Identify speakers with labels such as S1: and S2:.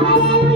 S1: thank you